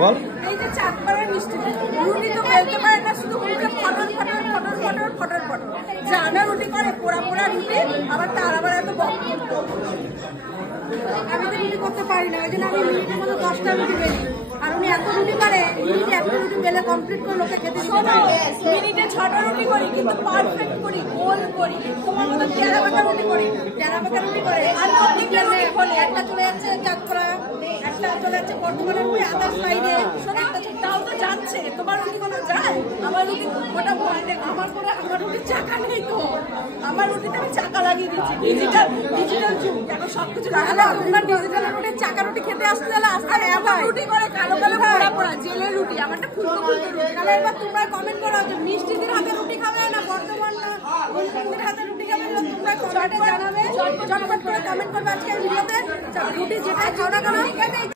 বল। এই যে চাঁদপাড়ার মিষ্টি রুটি তো বেলতে পারে না, শুধু মুখে ফটর ফটর ফটর ফটর ফটর ফটর। জানা রুটি করে পোড়া পোড়া রুটি, আবার তার আবার এত বক্তব্য। আমি তো রুটি করতে পারি না, ওই জন্য আমি মিনিটের মতো 10টা রুটি বেলি। আর উনি এত রুটি করে, মিনিটে একটা রুটি বেলে কমপ্লিট করে লোকে খেতে দিতে পারে। মিনিটে 6টা রুটি করি, কিন্তু পারফেক্ট করি, গোল করি। তোমার মতো টেরা বাঁকা রুটি করি না, টেরা বাঁকা রুটি করে। আর প্রত্যেকটা রুটি খোলে, একটা চলে যাচ্ছে চাঁদপাড়া, একটা চলে যাচ্ছে বর্ধমানের ওই আদার সাইডে, তাও তো যাচ্ছে। তোমার রুটি কোনো যায়? আমার রুটি ওটা বললে আমার করে, আমার রুটির চাকা নেই তো। আমার রুটিতে আমি চাকা লাগিয়ে দিচ্ছি। ডিজিটাল যুগ, এখন সবকিছু লাগানো। তোমরা ডিজিটাল রুটির চাকা রুটি খেতে আসতে গেলে আর এমন রুটি করে কালো কালো পোড়া পোড়া জেলের রুটি, আমারটা ফুলকো ফুলকো রুটি। তাহলে এবার তোমরা কমেন্ট করো যে মিষ্টিদের হাতে রুটি খাবে না বর্তমান না বন্ধুদের হাতে রুটি খাবে। তোমরা কমেন্টে জানাবে, ঝটপট করে কমেন্ট করবে আজকের ভিডিওতে। রুটি যেটা খাও না কেন